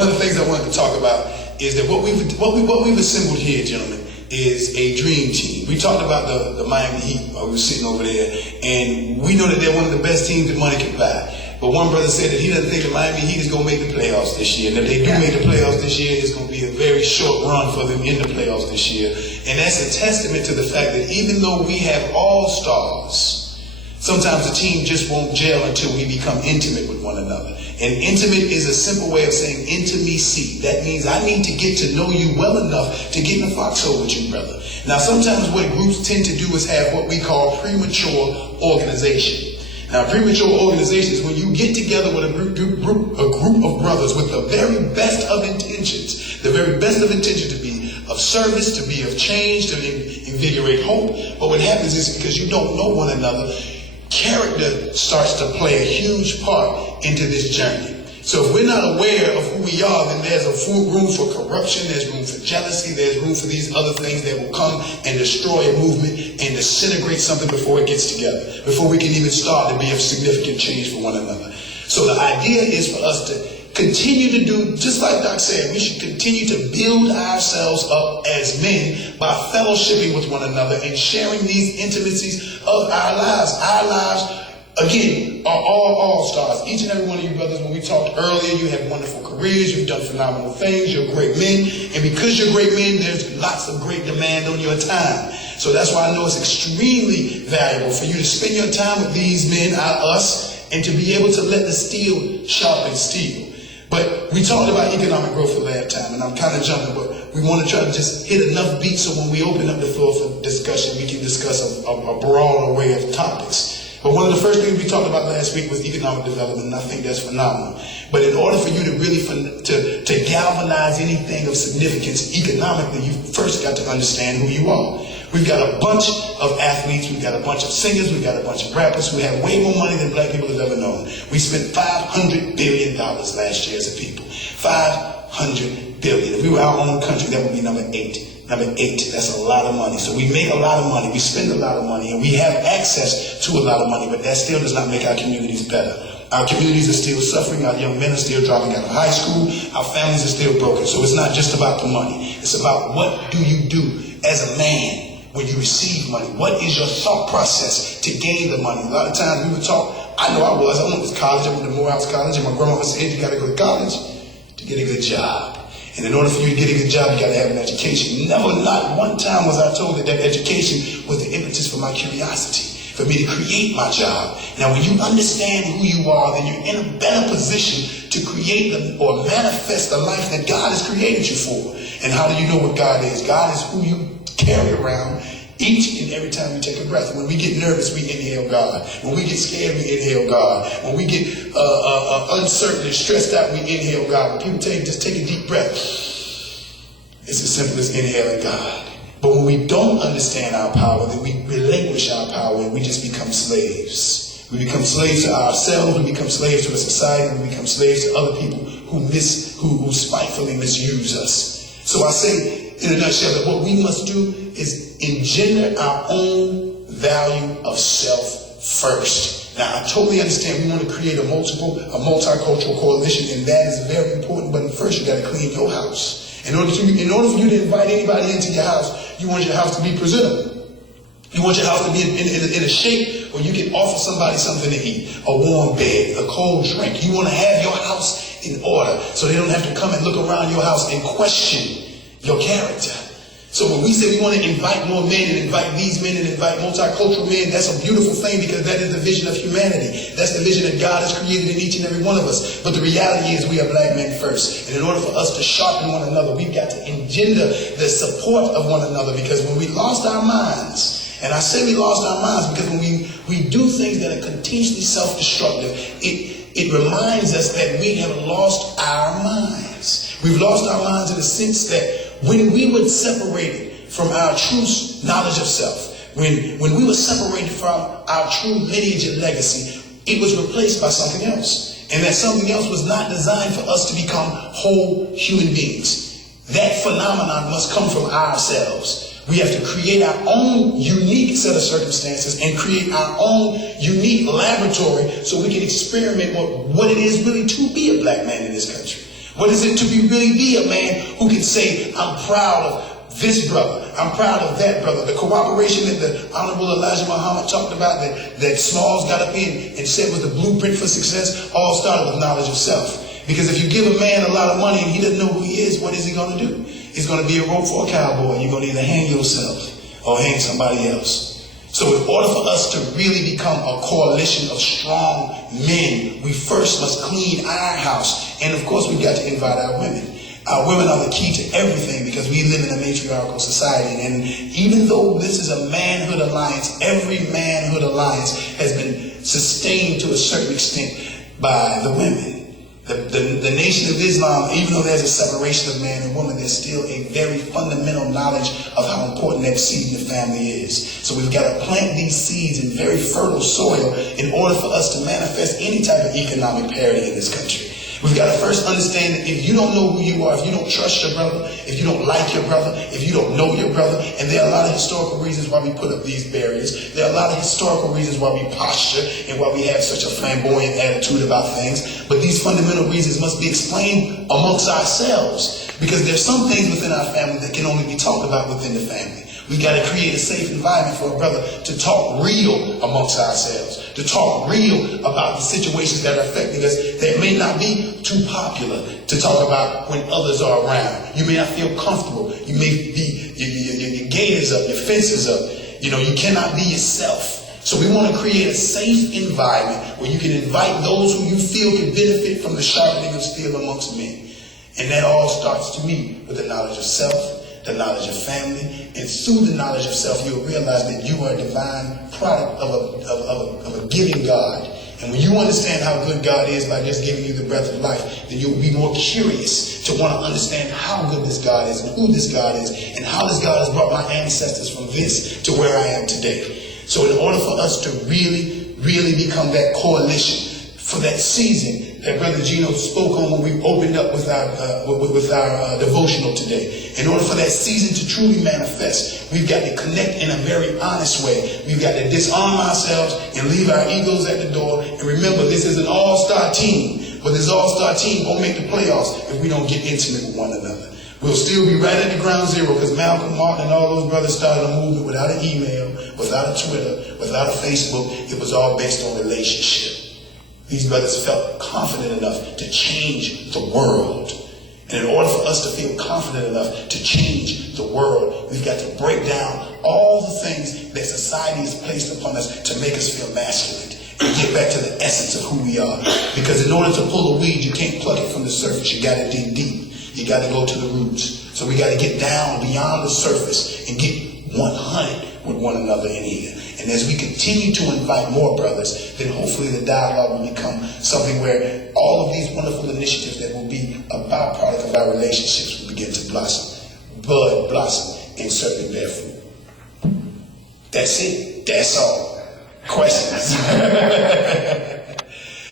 One of the things I wanted to talk about is that what we've assembled here, gentlemen, is a dream team. We talked about the Miami Heat. We were sitting over there, and we know that they're one of the best teams that money can buy. But one brother said that he doesn't think the Miami Heat is going to make the playoffs this year. And if they do make the playoffs this year, it's going to be a very short run for them in the playoffs this year. And that's a testament to the fact that even though we have all-stars, sometimes the team just won't gel until we become intimate with one another. And intimate is a simple way of saying intimacy. That means I need to get to know you well enough to get in a foxhole with you, brother. Now, sometimes what groups tend to do is have what we call premature organization. Now, premature organization is when you get together with a group of brothers with the very best of intentions, to be of service, to be of change, to invigorate hope. But what happens is because you don't know one another, character starts to play a huge part into this journey. So if we're not aware of who we are, then there's a room for corruption, there's room for jealousy, there's room for these other things that will come and destroy a movement and disintegrate something before it gets together, before we can even start to be of significant change for one another. So the idea is for us to continue to do, just like Doc said, we should continue to build ourselves up as men by fellowshipping with one another and sharing these intimacies of our lives. Our lives, again, are all stars. Each and every one of you brothers, when we talked earlier, you have wonderful careers, you've done phenomenal things, you're great men, and because you're great men, there's lots of great demand on your time. So that's why I know it's extremely valuable for you to spend your time with these men, us, and to be able to let the steel sharpen steel. But we talked about economic growth for last time, and I'm kind of jumping, but we want to try to just hit enough beats so when we open up the floor for discussion, we can discuss a broad array of topics. But one of the first things we talked about last week was economic development, and I think that's phenomenal. But in order for you to really to galvanize anything of significance economically, you first got to understand who you are. We've got a bunch of athletes, we've got a bunch of singers, we've got a bunch of rappers who have way more money than black people have ever known. We spent $500 billion last year as a people. $500 billion. If we were our own country, that would be number 8. Number 8, that's a lot of money. So we make a lot of money, we spend a lot of money, and we have access to a lot of money, but that still does not make our communities better. Our communities are still suffering, our young men are still dropping out of high school, our families are still broken. So it's not just about the money. It's about what do you do as a man when you receive money? What is your thought process to gain the money? A lot of times we would talk, I know I went to college, I went to Morehouse College, and my grandmama said you got to go to college to get a good job. And in order for you to get a good job, you got to have an education. Never, not one time was I told that education was the impetus for my curiosity, for me to create my job. Now, when you understand who you are, then you're in a better position to create or manifest the life that God has created you for. And how do you know what God is? God is who you carry around each and every time we take a breath. When we get nervous, we inhale God. When we get scared, we inhale God. When we get uncertain and stressed out, we inhale God. When people tell you just take a deep breath, it's as simple as inhaling God. But when we don't understand our power, then we relinquish our power and we just become slaves. We become slaves to ourselves, we become slaves to a society, we become slaves to other people who spitefully misuse us. So I say, in a nutshell, that what we must do is engender our own value of self first. Now, I totally understand we want to create a multicultural coalition, and that is very important, but first you got to clean your house. In order for you to invite anybody into your house, you want your house to be presentable. You want your house to be in a shape where you can offer somebody something to eat, a warm bed, a cold drink. You want to have your house in order so they don't have to come and look around your house and question your character. So when we say we want to invite more men and invite these men and invite multicultural men, that's a beautiful thing because that is the vision of humanity. That's the vision that God has created in each and every one of us. But the reality is we are black men first. And in order for us to sharpen one another, we've got to engender the support of one another, because when we lost our minds, and I say we lost our minds because when we do things that are continuously self-destructive, it reminds us that we have lost our minds. We've lost our minds in the sense that when we were separated from our true knowledge of self, when we were separated from our true lineage and legacy, it was replaced by something else. And that something else was not designed for us to become whole human beings. That phenomenon must come from ourselves. We have to create our own unique set of circumstances and create our own unique laboratory so we can experiment with what it is really to be a black man in this country. What is it to really be a man who can say, I'm proud of this brother, I'm proud of that brother? The cooperation that the Honorable Elijah Muhammad talked about, that Smalls got up in and said was the blueprint for success, all started with knowledge of self. Because if you give a man a lot of money and he doesn't know who he is, what is he going to do? He's going to be a rope for a cowboy. You're going to either hang yourself or hang somebody else. So in order for us to really become a coalition of strong men, we first must clean our house. And of course, we've got to invite our women. Our women are the key to everything because we live in a matriarchal society. And even though this is a manhood alliance, every manhood alliance has been sustained to a certain extent by the women. The Nation of Islam, even though there's a separation of man and woman, there's still a very fundamental knowledge of how important that seed in the family is. So we've got to plant these seeds in very fertile soil in order for us to manifest any type of economic parity in this country. We've got to first understand that if you don't know who you are, if you don't trust your brother, if you don't like your brother, if you don't know your brother, and there are a lot of historical reasons why we put up these barriers. There are a lot of historical reasons why we posture and why we have such a flamboyant attitude about things. But these fundamental reasons must be explained amongst ourselves, because there's some things within our family that can only be talked about within the family. We've got to create a safe environment for a brother to talk real amongst ourselves, to talk real about the situations that are affecting us that may not be too popular to talk about when others are around. You may not feel comfortable. You may be, your gate is up, your fence is up. You know, you cannot be yourself. So we want to create a safe environment where you can invite those who you feel can benefit from the sharpening of steel amongst men. And that all starts to me with the knowledge of self, the knowledge of family, and through the knowledge of self, you'll realize that you are a divine product of a giving God. And when you understand how good God is by just giving you the breath of life, then you'll be more curious to want to understand how good this God is and who this God is and how this God has brought my ancestors from this to where I am today. So in order for us to really, really become that coalition for that season that Brother Gino spoke on when we opened up with our devotional today. In order for that season to truly manifest, we've got to connect in a very honest way. We've got to disarm ourselves and leave our egos at the door. And remember, this is an all-star team, but this all-star team won't make the playoffs if we don't get intimate with one another. We'll still be right at the ground zero because Malcolm, Martin, and all those brothers started a movement without an email, without a Twitter, without a Facebook. It was all based on relationship. These brothers felt confident enough to change the world. And in order for us to feel confident enough to change the world, we've got to break down all the things that society has placed upon us to make us feel masculine and get back to the essence of who we are. Because in order to pull a weed, you can't pluck it from the surface. You got to dig deep. You got to go to the roots. So we got to get down beyond the surface and get 100 with one another in here. And as we continue to invite more brothers, then hopefully the dialogue will become something where all of these wonderful initiatives that will be a byproduct of our relationships will begin to blossom, bud, blossom, and certainly bear fruit. That's it. That's all. Questions?